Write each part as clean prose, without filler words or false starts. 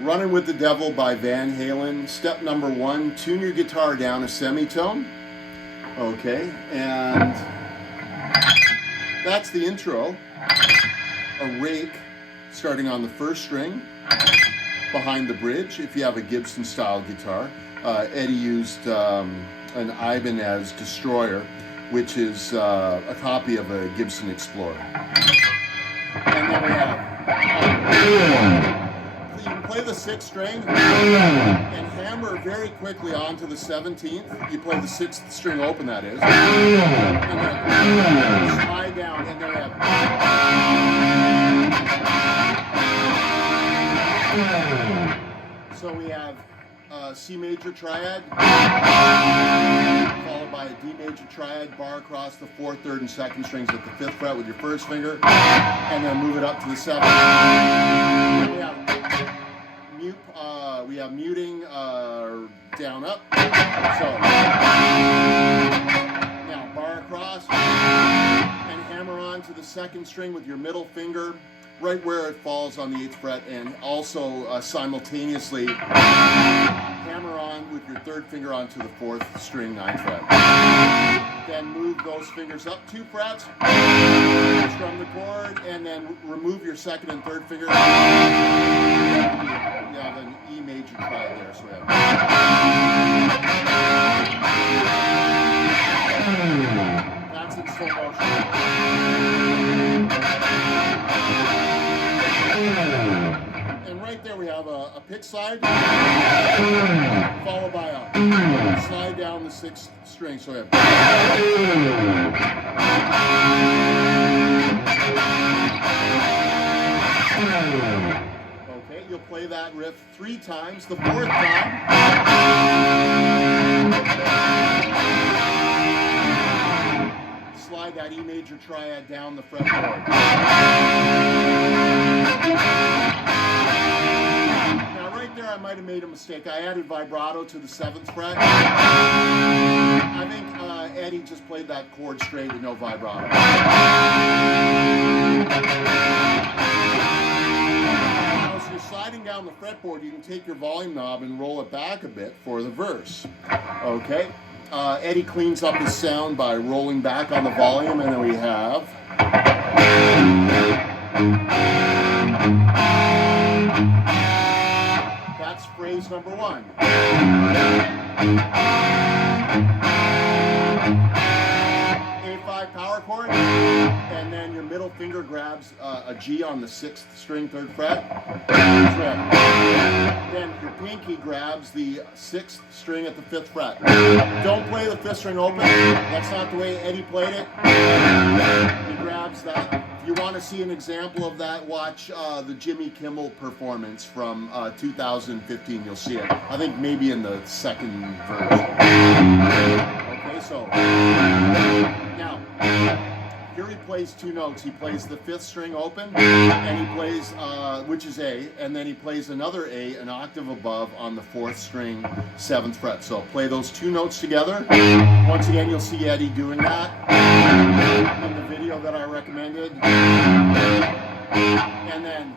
Running with the Devil by Van Halen. Step number 1, tune your guitar down a semitone. Okay, and that's the intro. A rake starting on the first string behind the bridge if you have a Gibson style guitar. Eddie used an Ibanez Destroyer, which is a copy of a Gibson Explorer. And then we have you can play the 6th string and hammer very quickly onto the 17th. You play the 6th string open, that is. And then slide down, and then we have. So we have C major triad, followed by a D major triad, bar across the 4th, 3rd, and 2nd strings at the 5th fret with your 1st finger, and then move it up to the 7th. We have muting down up. So now bar across and hammer on to the 2nd string with your middle finger right where it falls on the 8th fret, and also simultaneously hammer on with your 3rd finger onto the 4th string, 9th fret. Then move those fingers up 2 frets, strum the chord, and then remove your 2nd and 3rd finger. You have an E major triad there, so we have. That's in slow motion. And right there we have a pick slide, followed by a slide down the 6th string. So we have. Okay, you'll play that riff 3 times. The 4th time, slide that E major triad down the fretboard. Now right there I might have made a mistake. I added vibrato to the 7th fret. I think Eddie just played that chord straight with no vibrato. Now as you're sliding down the fretboard, you can take your volume knob and roll it back a bit for the verse. Okay? Eddie cleans up his sound by rolling back on the volume, and then we have. That's phrase number 1. A5 power chord, and then your middle finger grabs a G on the 6th string, 3rd fret. Then your pinky grabs the 6th string at the 5th fret. Don't play the 5th string open. That's not the way Eddie played it. He grabs that. If you want to see an example of that, watch the Jimmy Kimmel performance from 2015. You'll see it. I think maybe in the 2nd verse. Okay, so now here he plays 2 notes. He plays the 5th string open, and he plays, which is A, and then he plays another A, an octave above, on the 4th string, 7th fret. So play those 2 notes together. Once again, you'll see Eddie doing that in the video that I recommended. And then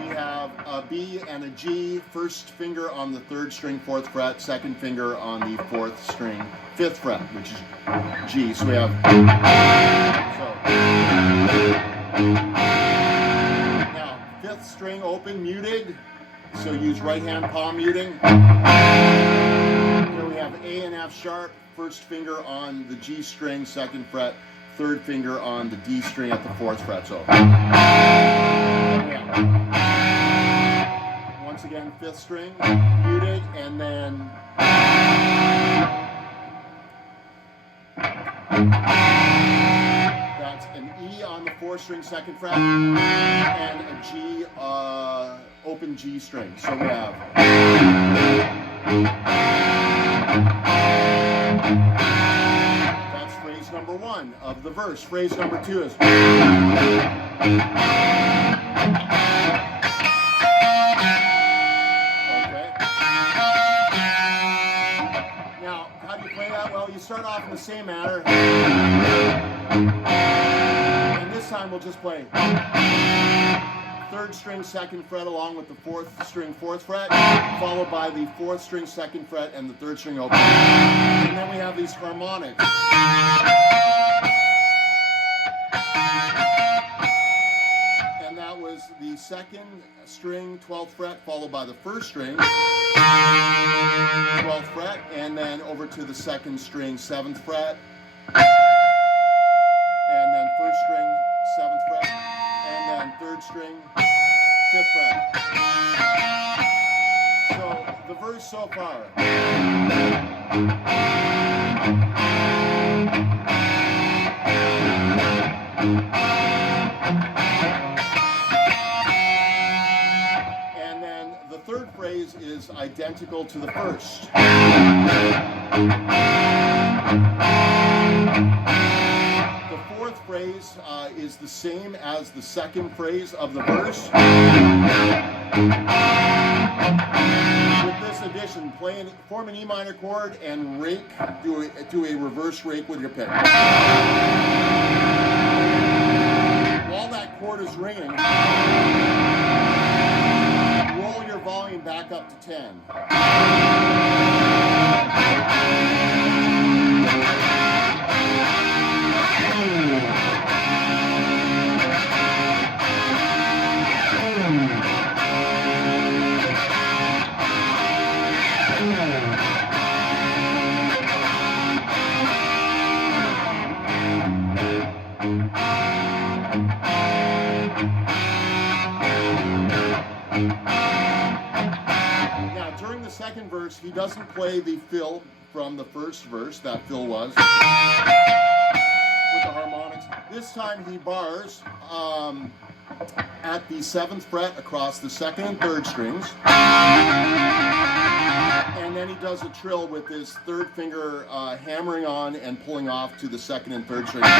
we have a B and a G, 1st finger on the 3rd string, 4th fret, 2nd finger on the 4th string, 5th fret, which is G. So we have. Now 5th string open, muted. So use right hand palm muting. Here we have A and F sharp, 1st finger on the G string, 2nd fret, 3rd finger on the D string at the 4th fret. So once again, 5th string muted, and then that's an E on the 4th string, 2nd fret, and a G, open G string. So we have. That's phrase number 1 of the verse. Phrase number 2 is. Well, you start off in the same manner, and this time we'll just play third string second fret along with the fourth string fourth fret, followed by the fourth string second fret and the third string open. And then we have these harmonics. And that was the second string 12th fret followed by the first string 12th fret, and then over to the second string 7th fret, and then first string 7th fret, and then third string 5th fret. So the verse so far. And then the third phrase is identical to the first. The fourth phrase is the same as the second phrase of the verse. With this addition, form an E minor chord and rake, do a reverse rake with your pick. While that chord is ringing, roll your volume back up to 10. Now, during the second verse, he doesn't play the fill from the first verse, that fill was, with the harmonics. This time he bars at the 7th fret across the second and third strings. And then he does a trill with his third finger hammering on and pulling off to the second and third string at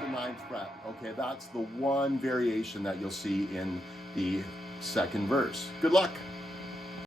the 9th fret. Okay, that's the one variation that you'll see in the second verse. Good luck.